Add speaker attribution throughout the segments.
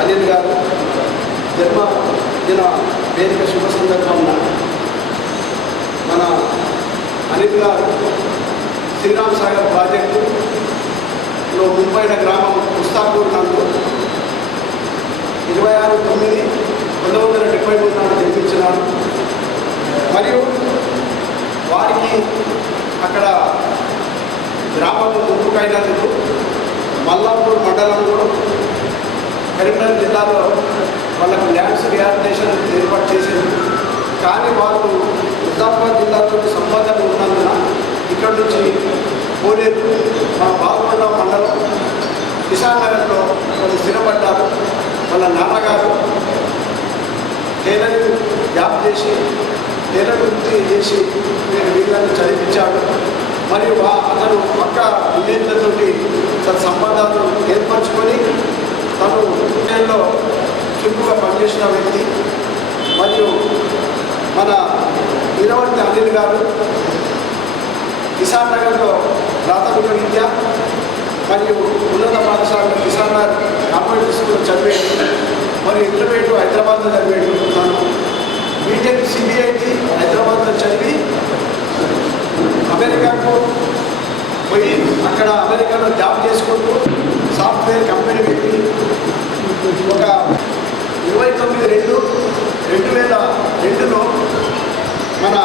Speaker 1: అనిల్ గారు జన్మదిన వేదిక శుభ సందర్భంగా మన అనిల్ గారు శ్రీరామ్ సాగర్ ప్రాజెక్టులో ముంబైన గ్రామం ముస్తాపూర్ నందు ఇరవై ఆరు తొమ్మిది పంతొమ్మిది వందల డెబ్బై మూడు నాడు జన్మించినారు. మరియు వారికి అక్కడ గ్రామంలో ముందుకైనందుకు మల్లాపూర్ మండలంలో కరీంనగర్ జిల్లాలో వాళ్ళకు ల్యాండ్స్ రిహాబిటేషన్ ఏర్పాటు చేసేది కానీ వాళ్ళు నిజామాబాద్ జిల్లాతో సంబంధం ఉన్నందున ఇక్కడ నుంచి పోలేదు. మా బాల్కొండ మండలం కిసాన్ నగర్లో వాళ్ళు స్థిరపడ్డారు. వాళ్ళ నాన్నగారు టైలరింగ్ జాబ్ చేసి టైలర్ వృత్తి చేసి నేను వీళ్ళని చదివించాడు మరియు వా- అతను పక్క విలేజ్లతోటి తన సంబంధాలు ఏర్పరచుకొని తను ఇండియాలో చురుకుగా పనిచేసిన వ్యక్తి మరియు మన ఇరవంటి అనిల్ గారు కిసాన్ నగర్లో ప్రాథమిక విద్య మరియు ఉన్నత పాఠశాలలో కిసాన్ నగర్ కాన్వెంట్ స్కూల్లో చదివేది మరియు ఇంటర్మీడియట్ హైదరాబాద్లో చదివేది తను బీటెక్ సిబిఐటి హైదరాబాద్లో చదివి అమెరికాకు పోయి అక్కడ అమెరికాలో జాబ్ చేసుకుంటూ సాఫ్ట్వేర్ కంపెనీ పెట్టి ఒక ఇరవై తొమ్మిది రెండు రెండు వేల రెండులో మన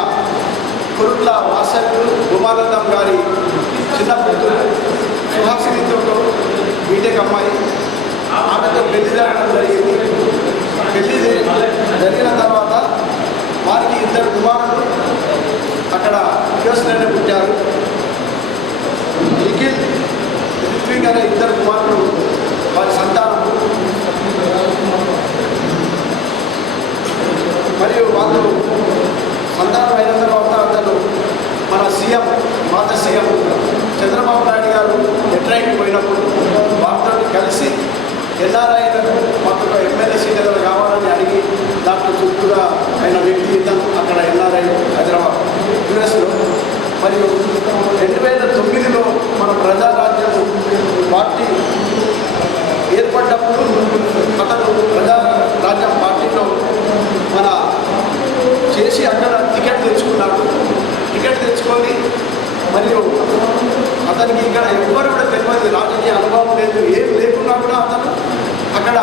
Speaker 1: కురుట్ల వాసంత్ ఉమానందం గారి చిన్న కూతురు సుహాసినితో బీటెక్ అమ్మాయి. ఆమెతో పెళ్ళి జరగడం జరిగింది. పెళ్ళి జరిగిన తర్వాత వారికి ఇద్దరు కుమారులు అక్కడ యుఎస్లోనే పుట్టారు. నిఖిల్ రిత్విక్ అనే ఇద్దరు కుమారులు వారి సంతానం. మరియు వాళ్ళు సంతానం అయిన తర్వాత అతను మన సీఎం మాత సీఎం చంద్రబాబు నాయుడు గారు ఎట్రైట్ పోయినప్పుడు వారితో కలిసి ఎన్ఆర్ఐలకు మాకు ఒక ఎమ్మెల్యే సీట్ ఏదైనా కావాలని అడిగి దాంట్లో చుట్టూగా అయిన వ్యక్తి అక్కడ ఎన్ఆర్ఐ హైదరాబాద్. యుఎస్లో మరియు రెండు వేల తొమ్మిదిలో మన ప్రజారాజ్యం పార్టీ ఏర్పడ్డప్పుడు అతను ప్రజా రాజ్యం పార్టీలో మన చేసి అక్కడ టికెట్ తెచ్చుకున్నాడు. టికెట్ తెచ్చుకొని మరియు అతనికి ఇక్కడ ఎవ్వరు కూడా తెలియదు రాజకీయ అనుభవం లేదు ఏం లేకున్నా కూడా అతను అక్కడ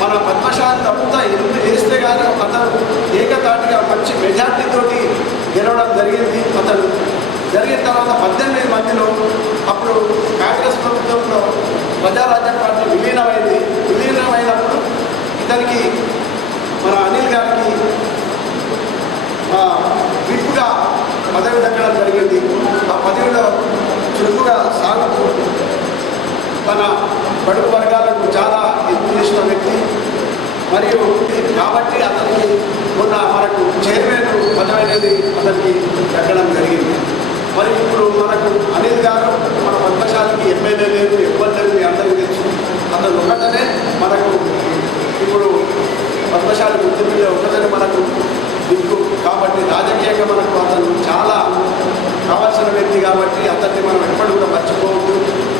Speaker 1: మన పద్మశాలి అంతా ఎందుకు చేస్తే కానీ అతను ఏకతాటిగా మంచి మెజార్టీతోటి గెలవడం జరిగింది అతడు జరిగిన తర్వాత పద్దెనిమిది మందిలో అప్పుడు కాంగ్రెస్ ప్రభుత్వంలో ప్రజారాజ్యం పార్టీ విలీనమైంది. విలీనమైనప్పుడు ఇతనికి మన అనిల్ గారికి విప్పుగా పదవి దక్కడం జరిగింది. ఆ పదవిలో చురుకుగా సాగుతూ తన బడుగు వర్గాలకు చాలా ఎక్కువ ఇష్టం వ్యక్తి. మరియు కాబట్టి అతనికి మొన్న మనకు చైర్మన్ పదవి అనేది అతనికి దక్కడం జరిగింది. మరి ఇప్పుడు మనకు అనిల్ గారు మన పద్మశాలికి ఎమ్మెల్యే లేదు ఎవ్వరు లేదు మీ అందరికీ తెలుసు. అతను ఒకటనే మనకు ఇప్పుడు పద్మశాలి గుర్తింపులే ఒకటనే మనకు దిక్కు. కాబట్టి రాజకీయంగా మనకు అతను చాలా కావాల్సిన వ్యక్తి కాబట్టి అతన్ని మనం ఎప్పటి కూడా మర్చిపోవద్దు.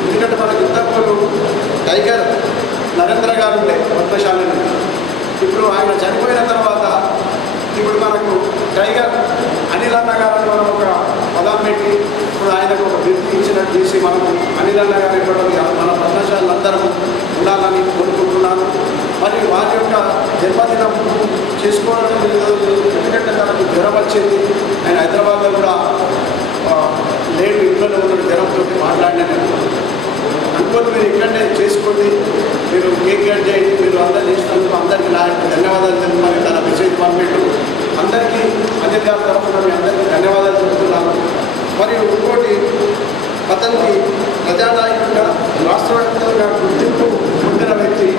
Speaker 1: ఎందుకంటే మనకు ఇంతకుముందు టైగర్ నరేంద్ర గారు ఉండే పద్మశాలని ఇప్పుడు ఆయన చనిపోయిన తర్వాత ఇప్పుడు మనకు టైగర్ అనిల్ అన్న గారిని మనం ఒక పదం పెట్టి ఇప్పుడు ఆయనకు ఒక బిరుదు ఇచ్చినట్టు చేసి మనకు అనిల్ అన్న గారు ఇవ్వడం మన పద్మశాలందరం ఉండాలని కోరుకుంటున్నాను. మరియు వారి యొక్క జన్మదినం చేసుకోవడం ఎందుకంటే తనకు జ్వరం వచ్చింది. ఆయన హైదరాబాద్లో కూడా లేడు ఇంట్లో ఉన్న జ్వరంతో మాట్లాడినాను అనుకోని మీరు ఇక్కడనే చేసుకోండి. మీరు కేక్ కట్ చేయండి మీరు అందరు చేసినందుకు అందరికీ నా యొక్క ధన్యవాదాలు తెలుపుకొని తన మెసేజ్ పంపించు అందరికీ అజిత్ గారి తరఫున మీ అందరికీ ధన్యవాదాలు చెప్తున్నాను మరియు ఇంకోటి అతనికి ప్రజానాయకుడిగా రాష్ట్ర వ్యాప్తంగా గుర్తింపు పొందిన వ్యక్తి.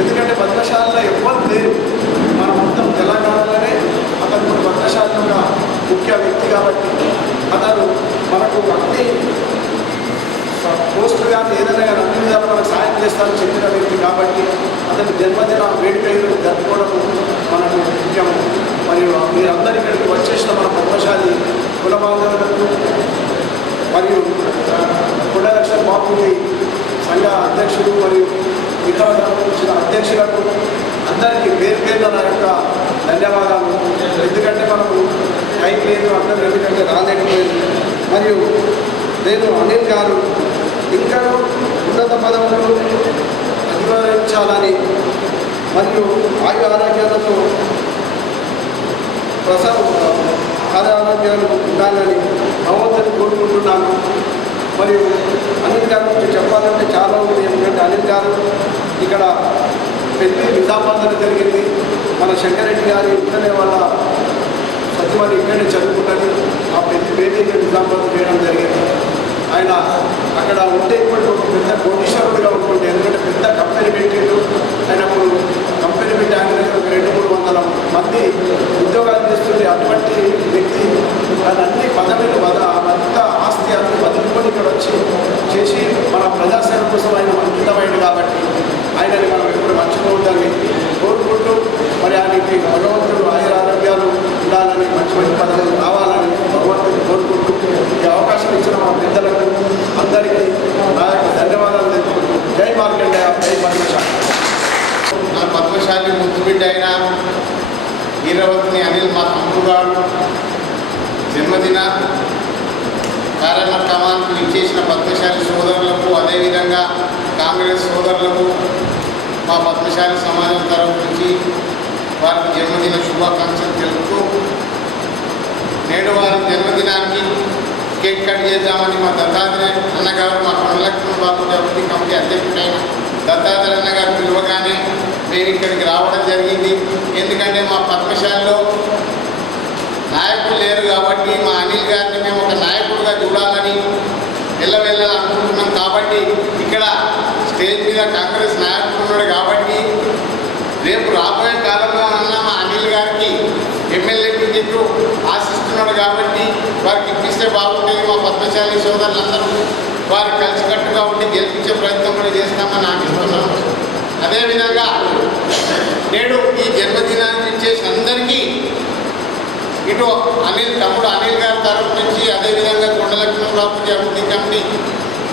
Speaker 1: ఎందుకంటే పద్మశాలలో ఎవ్వరు లేరు. మన మొత్తం తెలంగాణలోనే అతను ఇప్పుడు పద్మశాలలో ముఖ్య వ్యక్తి కాబట్టి అతను మనకు అన్ని పోస్ట్ కానీ ఏదైనా కానీ అన్ని విధాలు మనకు సాయం చేస్తారని చెప్పిన వ్యక్తి కాబట్టి అతని జన్మదిన వేడుకలు జరుపుకోవడం మనకు ముఖ్యం. మరియు మీరందరూ ఇక్కడికి వచ్చేసిన మన పద్మశాలి కుల బాంధవులకు మరియు కొండలక్ష్మణ బాపుకి సంఘ అధ్యక్షుడు మరియు ఇతర అధ్యక్షులకు అందరికీ పేరు పేరు నా యొక్క ధన్యవాదాలు. ఎందుకంటే మనకు టైం లేదు అందరూ ఎందుకంటే రాలేకపోయింది మరియు నేను అనిల్ గారు ఇంకా ఉన్నత పదవులను అధివరించాలని మరియు ఆయు ఆరోగ్యాలతో ప్రసవ ఆరోగ్యాలు ఉండాలని భగవంతుని కోరుకుంటున్నాను. మరియు అనిల్ గారి గురించి చెప్పాలంటే చాలా ఉంది. ఎందుకంటే అనిల్ గారు ఇక్కడ పెళ్ళి నిజామాబాద్లో జరిగింది. మన శంకరెడ్డి గారి ఇంటనే వాళ్ళ సత్యవారి ఇక్కడే చదువుకుంటుంది ఆ పెళ్ళి పేరు ఇక్కడ నిజామాబాద్ చేయడం జరిగింది. ఆయన అక్కడ ఉంటే ఇప్పుడు ఒక పెద్ద కోటీశ్వరుడిగా ఉంటుండే. ఎందుకంటే పెద్ద కంపెనీ పెట్టిండు. అయినప్పుడు కంపెనీ పెట్టి ఆయన దగ్గర ఒక రెండు మూడు వందల మంది ఉద్యోగాలు చేస్తుండే. అటువంటి వ్యక్తి తన అన్ని పదవిలు వద అంత ఆస్తి అన్ని వదులుకొని ఇక్కడ వచ్చి చేసి మన ప్రజాసేవ కోసం ఆయన అంకితమైంది కాబట్టి ఆయనని మనం ఎప్పుడు మర్చిపోవద్దని కోరుకుంటూ మరి ఆయనకి భగవంతుడు ఆయుర ఆరోగ్యాలు ఉండాలని మంచి మంచి పదవులు కావాలి కోరుకుంటూ ఈ అవకాశం ఇచ్చిన మా పెద్దలకు అందరికీ నా యొక్క ధన్యవాదాలు తెలుపుకుంటూ జై మార్కండే జై పరమేశ్వర పద్మశాలి ముద్దుబిడ్డ అయిన వీరవతిని అనిల్ మా తమ్ముడు జన్మదిన కార్యక్రమానికి విచ్చేసిన పద్మశాలి సోదరులకు అదేవిధంగా కాంగ్రెస్ సోదరులకు మా పద్మశాలి సమాజం తరఫు నుంచి వారికి జన్మదిన శుభాకాంక్షలు తెలుపుతూ నేడు వారి కేక్ కట్ చేద్దామని మా దత్తాత్రేయ అన్నగారు మా కొండలక్ష్మణ బాబు అభివృద్ధి కమిటీ అధ్యక్షుడైన దత్తాత్రేయ అన్నగారు పిలువగానే మేము ఇక్కడికి రావడం జరిగింది. ఎందుకంటే మా పద్మశాలలో నాయకులు లేరు కాబట్టి మా అనిల్ గారిని మేము ఒక నాయకుడిగా చూడాలని వెళ్ళవెళ్ళాలని అనుకుంటున్నాం కాబట్టి ఇక్కడ స్టేజ్ మీద కాంగ్రెస్ నాయకుడు ఉన్నాడు కాబట్టి రేపు రాబోయే కాలంలో అన్న మా అనిల్ గారికి ఎమ్మెల్యే టికెట్ కాబట్టి వారికి ఇప్పిస్తే బాగుంటుంది మా పద్మశాలి సోదరులందరూ. వారు కలిసికట్టుగా ఉండి గెలిపించే ప్రయత్నం కూడా చేస్తామని ఆశిస్తున్నాను అదేవిధంగా నేడు ఈ జన్మదినానికి ఇచ్చేసి అందరికీ ఇటు అనిల్ తమ్ముడు అనిల్ గారి తరఫు నుంచి అదేవిధంగా కొండలక్ష్మణరావు అభివృద్ధి కమిటీ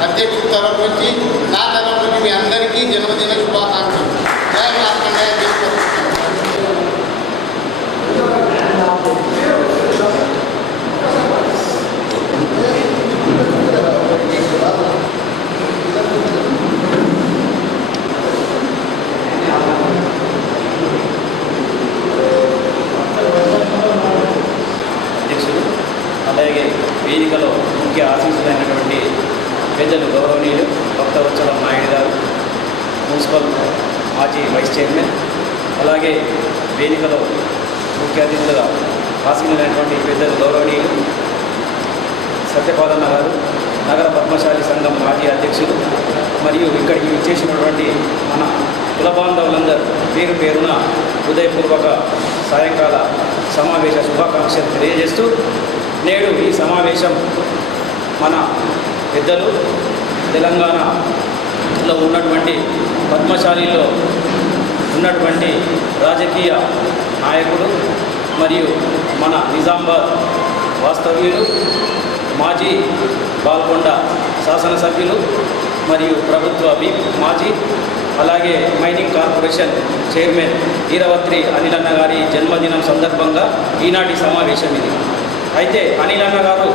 Speaker 1: అధ్యక్షుడి తరఫు నుంచి నా తరఫు నుంచి మీ అందరికీ జన్మదిన శుభాకాంక్షలు జయ మార్కండేయ జై
Speaker 2: అధ్యక్షులు అలాగే వేదికలో ముఖ్య ఆశీస్సులైనటువంటి పెద్దలు గౌరవనీయులు భక్తవత్సల నాయుడు గారు మున్సిపల్ మాజీ వైస్ చైర్మన్ అలాగే వేదికలో ముఖ్య అతిథులుగా ఆశీనులైనటువంటి పెద్దలు గౌరవనీయులు సత్యపాలన్న గారు నగర పద్మశాలి సంఘం మాజీ అధ్యక్షులు మరియు ఇక్కడికి విచ్చేసినటువంటి మన కుల బాంధవులందరూ పేరు పేరున హృదయపూర్వక సాయంకాల సమావేశ శుభాకాంక్షలు తెలియజేస్తూ నేడు ఈ సమావేశం మన పెద్దలు తెలంగాణలో ఉన్నటువంటి పద్మశాలిలో ఉన్నటువంటి రాజకీయ నాయకుడు మరియు మన నిజామాబాద్ వాస్తవ్యులు మాజీ బాల్కొండ శాసనసభ్యులు మరియు ప్రభుత్వ విప్ మాజీ అలాగే మైనింగ్ కార్పొరేషన్ చైర్మన్ ఈరవత్రి అనిలన్న గారి జన్మదినం సందర్భంగా ఈనాటి సమావేశం ఇది. అయితే అనిలన్న గారు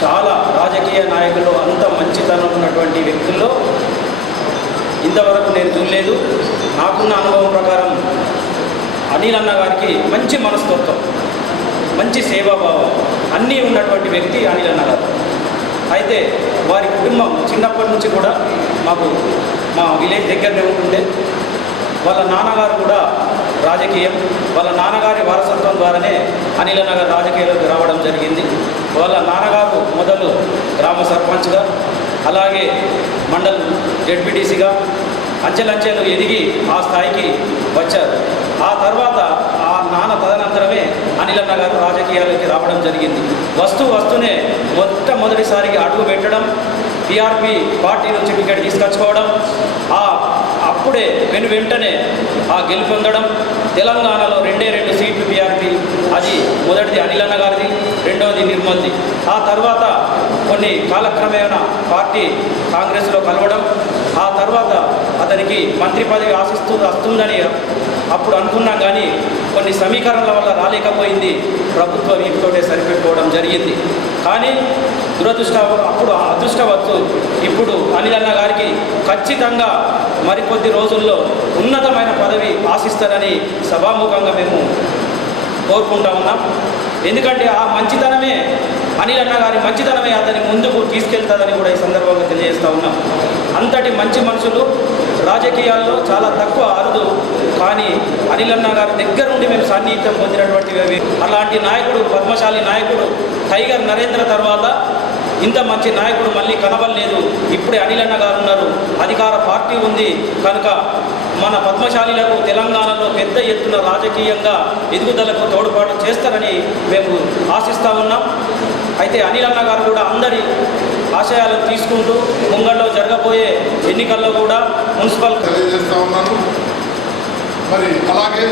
Speaker 2: చాలా రాజకీయ నాయకులు అంత మంచితనం ఉన్నటువంటి వ్యక్తుల్లో ఇంతవరకు నేను చూడలేదు. నాకున్న అనుభవం ప్రకారం అనిల్ అన్న గారికి మంచి మనస్తత్వం మంచి సేవాభావం అన్నీ ఉన్నటువంటి వ్యక్తి అనిల్ అన్న గారు. అయితే వారి కుటుంబం చిన్నప్పటి నుంచి కూడా మాకు మా విలేజ్ దగ్గరనే ఉంటుండే. వాళ్ళ నాన్నగారు కూడా రాజకీయం. వాళ్ళ నాన్నగారి వారసత్వం ద్వారానే అనిల నగర్ గారు రావడం జరిగింది. వాళ్ళ నాన్నగారు మొదలు గ్రామ సర్పంచ్గా అలాగే మండల్ జడ్పీటీసీగా అంచెలంచెలు ఎదిగి ఆ స్థాయికి వచ్చారు. ఆ తర్వాత ఆ నాన్న తదనంతరమే అనిలన్న గారు రాజకీయాలకి రావడం జరిగింది. వస్తూ వస్తూనే మొట్టమొదటిసారిగా అడుగు పెట్టడం టీఆర్పీ పార్టీ నుంచి టికెట్ తీసుకొచ్చుకోవడం ఆ అప్పుడే వెను వెంటనే ఆ గెలుపొందడం తెలంగాణలో రెండే రెండు సీట్లు బీఆర్పీ అది మొదటిది అనిలన్న గారిది రెండవది నిర్మల్ది. ఆ తర్వాత కొన్ని కాలక్రమేణ పార్టీ కాంగ్రెస్లో కలవడం ఆ తర్వాత అతనికి మంత్రి పదవి ఆశిస్తూ వస్తుందని అప్పుడు అనుకున్నాం కానీ కొన్ని సమీకరణల వల్ల రాలేకపోయింది. ప్రభుత్వం వీటితోటే సరిపెట్టుకోవడం జరిగింది. కానీ దురదృష్ట అప్పుడు అదృష్టవత్తు ఇప్పుడు అనిల్ అన్న గారికి ఖచ్చితంగా మరికొద్ది రోజుల్లో ఉన్నతమైన పదవి ఆశిస్తారని సభాముఖంగా మేము కోరుకుంటా ఉన్నాం. ఎందుకంటే ఆ మంచితనమే అనిల్ అన్న గారి మంచితనమే అతని ముందుకు తీసుకెళ్తాదని కూడా ఈ సందర్భంగా తెలియజేస్తా ఉన్నాం. అంతటి మంచి మనుషులు రాజకీయాల్లో చాలా తక్కువ అరుదు. కానీ అనిల్ అన్న గారి దగ్గర నుండి మేము సాన్నిహిత్యం పొందినటువంటి అలాంటి నాయకుడు పద్మశాలి నాయకుడు టైగర్ నరేంద్ర తర్వాత ఇంత మంచి నాయకుడు మళ్ళీ కనబడలేదు. ఇప్పుడే అనిల్ అన్న గారు ఉన్నారు. అధికార పార్టీ ఉంది. కనుక మన పద్మశాలిలకు తెలంగాణలో పెద్ద ఎత్తున రాజకీయంగా ఎదుగుదలకు తోడ్పాటు చేస్తారని మేము ఆశిస్తూ ఉన్నాం. అయితే అనిల్ అన్న గారు కూడా అందరి ఆశయాలను తీసుకుంటూ ముంగల్లో జరగబోయే ఎన్నికల్లో కూడా మున్సిపల్ తెలియజేస్తా ఉన్నాను. మరి అలాగే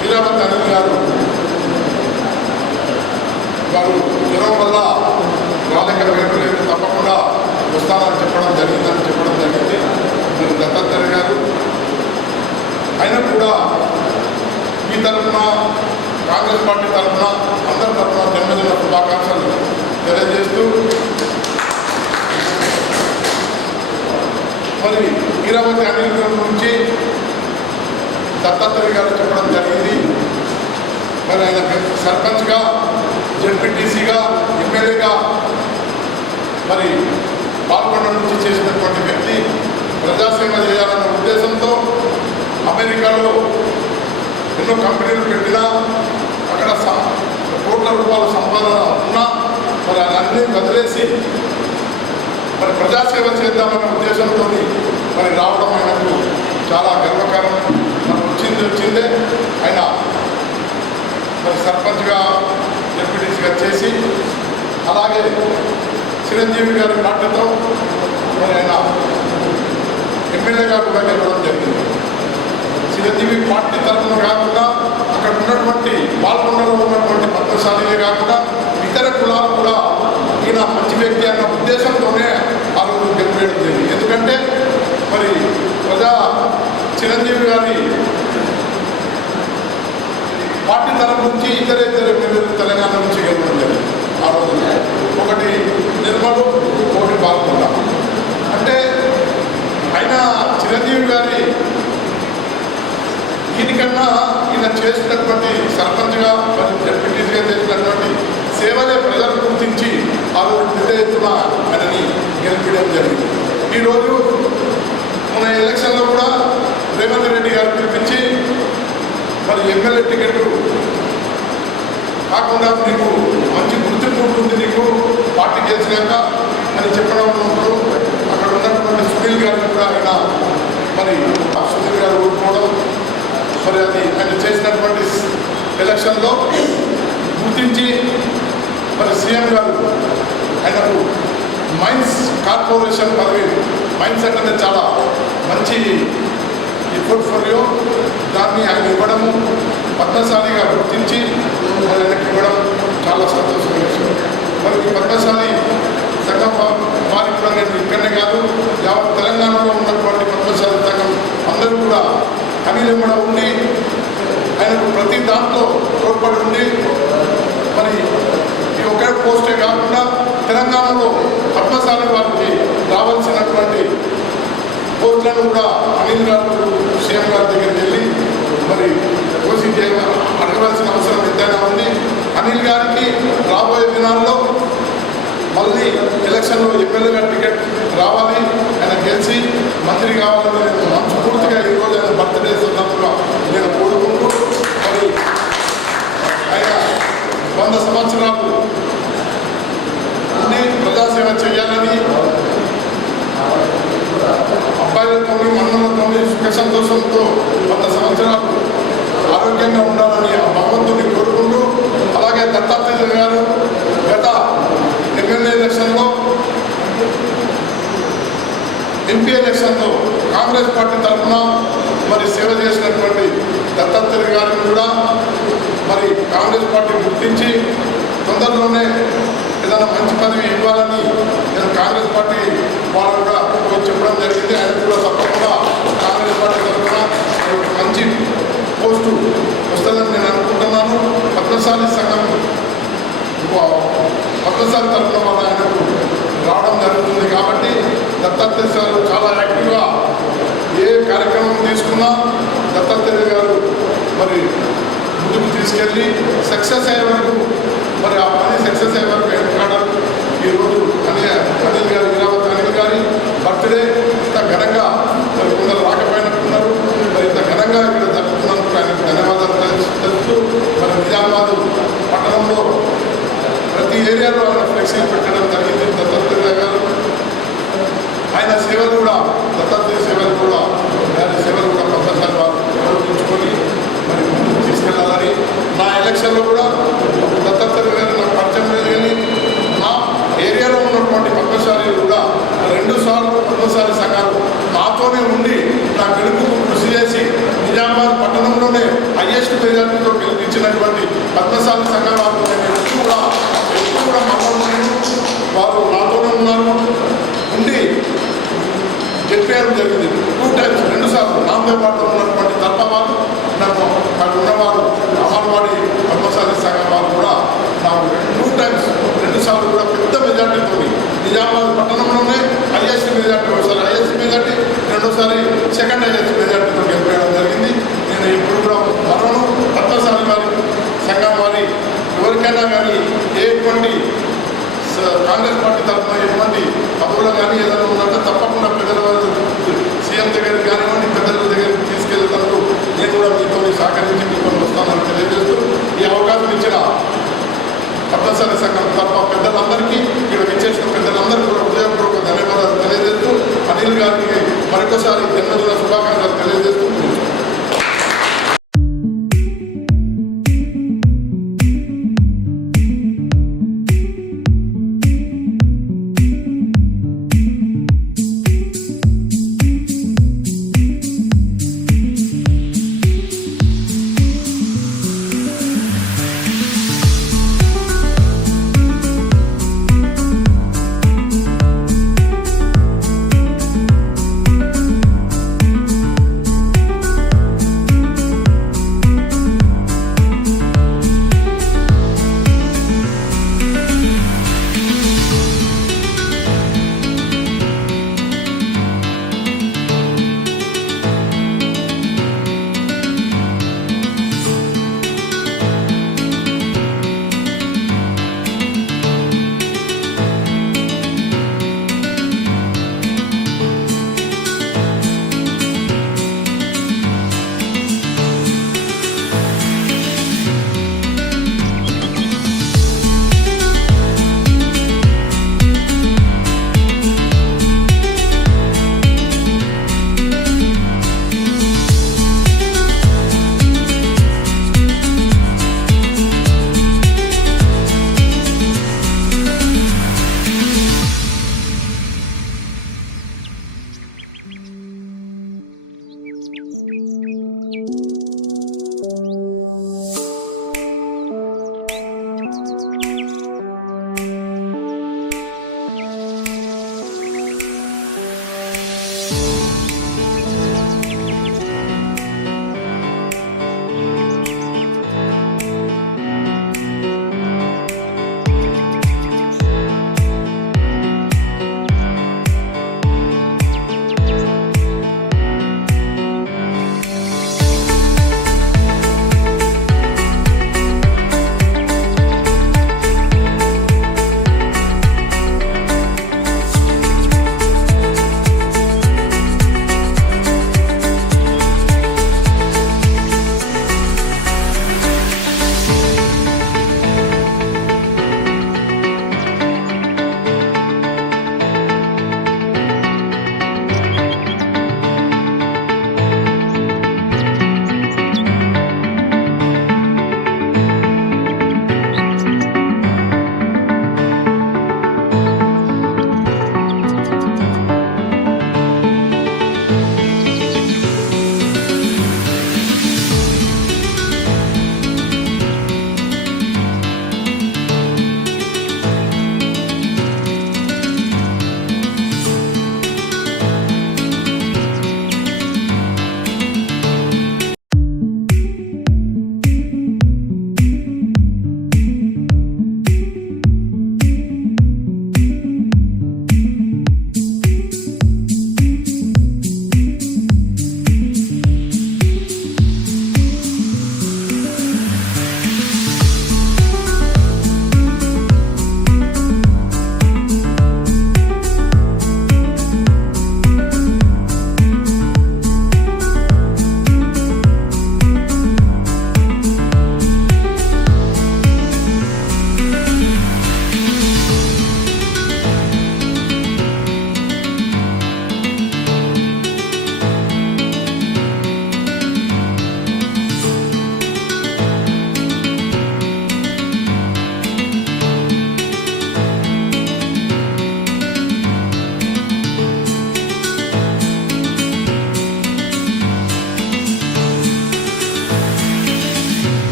Speaker 2: హీరావత్ అనిల్ గారు వారు జ్వరం వల్ల రాలేకపోయారు తప్పకుండా వస్తానని చెప్పడం జరిగిందని చెప్పడం జరిగింది. మీరు దత్తాత్రేయ గారు. అయినా కూడా మీ తరఫున కాంగ్రెస్ పార్టీ తరఫున అందరి తరఫున జన్మదిన శుభాకాంక్షలు తెలియజేస్తూ మరి ఇరవై అనిల్ నుంచి గురించి దత్తాత్రేయ గారు చెప్పడం జరిగింది. మరి ఆయన సర్పంచ్గా జడ్పీటీసీగా ఎమ్మెల్యేగా మరి పాల్గొండ నుంచి చేసినటువంటి వ్యక్తి ప్రజాసేవ చేయాలన్న ఉద్దేశంతో అమెరికాలో ఎన్నో కంపెనీలు పెట్టినా అక్కడ కోట్ల రూపాయల సంపాదన ఉన్నా మరి అన్నీ వదిలేసి మరి ప్రజాసేవ చేద్దామనే ఉద్దేశంతో మరి రావడం ఆయనకు చాలా గర్వకారం మనం వచ్చింది వచ్చిందే ఆయన మరి సర్పంచ్గా డిప్యూటీస్గా చేసి అలాగే చిరంజీవి గారి పార్టీతో మరి ఆయన ఎమ్మెల్యేగా కూడా గెలవడం జరిగింది. చిరంజీవి పార్టీ తరఫున కాకుండా అక్కడ ఉన్నటువంటి పాల్గొండలో ఉన్నటువంటి పద్మశాలియే కాకుండా ఇతర కులాలు కూడా ఈయన మంచి వ్యక్తి అన్న ఉద్దేశంతోనే ఆ రోజు గెలిపేయడం జరిగింది ఎందుకంటే మరి ప్రజా చిరంజీవి గారి పార్టీ తరఫు నుంచి ఇతర ఇతర ఎమ్మెల్యేలు తెలంగాణ నుంచి గెలవడం జరిగింది ఆ రోజు ఒకటి నిర్మలు ఒకటి పాల్గొండ అంటే ఆయన చిరంజీవి దీనికన్నా ఈయన చేసినటువంటి సర్పంచ్గా మరియు డెప్యూటీస్గా చేసినటువంటి సేవలే ప్రజలు గుర్తించి ఆ రోజు పెద్ద ఎత్తున ఆయనని గెలిపించడం జరిగింది. ఈరోజు మన ఎలక్షన్లో కూడా రేవంత్ రెడ్డి గారు పిలిపించి మరి ఎమ్మెల్యే టికెట్ కాకుండా నీకు మంచి గుర్తింపు ఉంటుంది నీకు పార్టీ గెలిచినాక అని చెప్పడం ఉన్నప్పుడు అక్కడ ఉన్నటువంటి సునీల్ గారిని కూడా ఆయన మరి ఆ సునీల్ గారు ఓడిపోవడం మరి అది ఆయన చేసినటువంటి ఎలక్షన్లో గుర్తించి మరి సీఎం గారు ఆయనకు మైన్స్ కార్పొరేషన్ పదవి మైన్స్ అంటే చాలా మంచి పోర్ట్ఫోలియో దాన్ని ఆయన ఇవ్వడము పద్మశాలిగా గుర్తించి మరి ఆయనకి ఇవ్వడం చాలా సంతోషమైన విషయం మరి ఈ పద్మశాలి సంఘం వా- కూడా నేను ఇక్కడనే కాదు యావత్ తెలంగాణలో ఉన్నటువంటి పద్మశాలి సంఘం అందరూ కూడా కనీలు కూడా ఉండి ఆయనకు ప్రతి దాంట్లో తోడ్పడి ఉండి మరి ఈ ఒకే పోస్టే కాకుండా తెలంగాణలో పద్మశాలి వారికి రావాల్సినటువంటి పోస్టులను కూడా అనిల్ గారు సీఎం గారి దగ్గరికి వెళ్ళి మరి కోసి అడగవలసిన అవసరం ఎంతైనా ఉంది. అనిల్ గారికి రాబోయే దినాల్లో మళ్ళీ ఎలక్షన్లో ఎమ్మెల్యేగా టికెట్ రావాలి ఆయన గెలిచి మంత్రి కావాలని నేను మనస్ఫూర్తిగా ఈరోజు ఆయన బర్త్డే సందర్భంగా నేను కోరుకుంటూ మరి ఆయన వంద సంవత్సరాలు ఉండి ప్రజాసేవ చేయాలని అబ్బాయిలతో మన్నులతో సుఖ సంతోషంతో వంద సంవత్సరాలు ఆరోగ్యంగా ఉండాలని ఆ భగవంతుని కోరుకుంటూ అలాగే దత్తాత్రేయ గారు కాంగ్రెస్ పార్టీ తరఫున మరి సేవ చేసినటువంటి దత్తాత్రేయ గారిని కూడా మరి కాంగ్రెస్ పార్టీ గుర్తించి తొందరలోనే ఏదైనా మంచి పదవి ఇవ్వాలని నేను కాంగ్రెస్ పార్టీ వాళ్ళు కూడా చెప్పడం జరిగింది. ఆయన కూడా తప్పకుండా కాంగ్రెస్ పార్టీ తరఫున మంచి పోస్టు వస్తుందని నేను అనుకుంటున్నాను. పద్మశాలి సంఘం పద్మశాలి తరఫున వల్ల ఆయనకు రావడం జరుగుతుంది కాబట్టి దత్తాత్రేయ చాలా యాక్టివ్గా ఏ కార్యక్రమం తీసుకున్నా దత్తాత్రేయ గారు మరి ముందుకు తీసుకెళ్ళి సక్సెస్ అయ్యే వరకు మరి ఆ పని సక్సెస్ అయ్యే వరకు వెంటాడారు ఈరోజు అనిల్ అనిల్ గారి వీరావత్ అనిల్ గారి బర్త్డే ఇంత ఘనంగా మరి కొందరు రాకపోయినట్టున్నారు మరి ఇంత ఘనంగా ఇక్కడ జరుపుతున్నందుకు ఆయనకు ధన్యవాదాలు తెలుసు- తెలుపుతూ మరి నిజామాబాద్ పట్టణంలో ప్రతి ఏరియాలో ఆయన ఫ్లెక్సీలు పెట్టడం జరిగింది దత్తాత్రేయ గారు ఆయన సేవలు కూడా దత్తాత్రేయ సేవలు కూడా ఆయన సేవలు కూడా పద్ధతి వారు గౌరవించుకొని మరి ముందుకు తీసుకెళ్ళాలని నా కూడా దత్తాత్రేయ గారు నాకు పరిచయం లేదు కానీ నా ఏరియాలో ఉన్నటువంటి పద్మశాలీలు కూడా రెండు సార్లు పద్మశాలి సంఘాలు నాతోనే ఉండి నా గెలుపుకు కృషి చేసి నిజామాబాద్ పట్టణంలోనే హైయెస్ట్ మెజార్టీతో గెలిపించినటువంటి పద్మశాలి సంఘాల వారు నేను కూడా ఎప్పుడు కూడా మాట్లాడుతున్నాను వారు నాతోనే ఉన్నారు. ఉండి చెప్పేయడం జరిగింది. టూ టైమ్స్ రెండు సార్లు. నామదేవ్ పాటలో ఉన్నటువంటి తల్పవారు నాకు అక్కడ ఉన్నవారు శాఖ వారు కూడా నాకు టూ టైమ్స్ రెండు సార్లు కూడా పెద్ద మెజార్టీతో నిజామాబాద్ పట్టణంలోనే ఐఎస్సీ మెజార్టీ ఒకసారి ఐఎస్సీ మెజార్టీ రెండోసారి సెకండ్ ఐఎస్సీ మెజార్టీతో గెలిపేయడం జరిగింది. నేను ఇప్పుడు కూడా మరొను పద్మశాలి వారి సంఘం వారి ఎవరికైనా కానీ ఎటువంటి కాంగ్రెస్ పార్టీ తరఫున ఎటువంటి పదవులు కానీ ఏదైనా ఉందంటే తప్పకుండా పెద్దల వారు సీఎం దగ్గరికి కానివ్వండి పెద్దల దగ్గరికి తీసుకెళ్ళేటప్పుడు నేను కూడా మీతో సహకరించి మీతో వస్తానని తెలియదు ఈ అవకాశం ఇచ్చిన పద్మశాలి సంఘం తప్ప పెద్దలందరికీ ఇక్కడ విచ్చేసిన పెద్దలందరికీ కూడా హృదయపూర్వక ధన్యవాదాలు తెలియజేస్తూ అనిల్ గారికి మరొకసారి జన్మదిన శుభాకాంక్షలు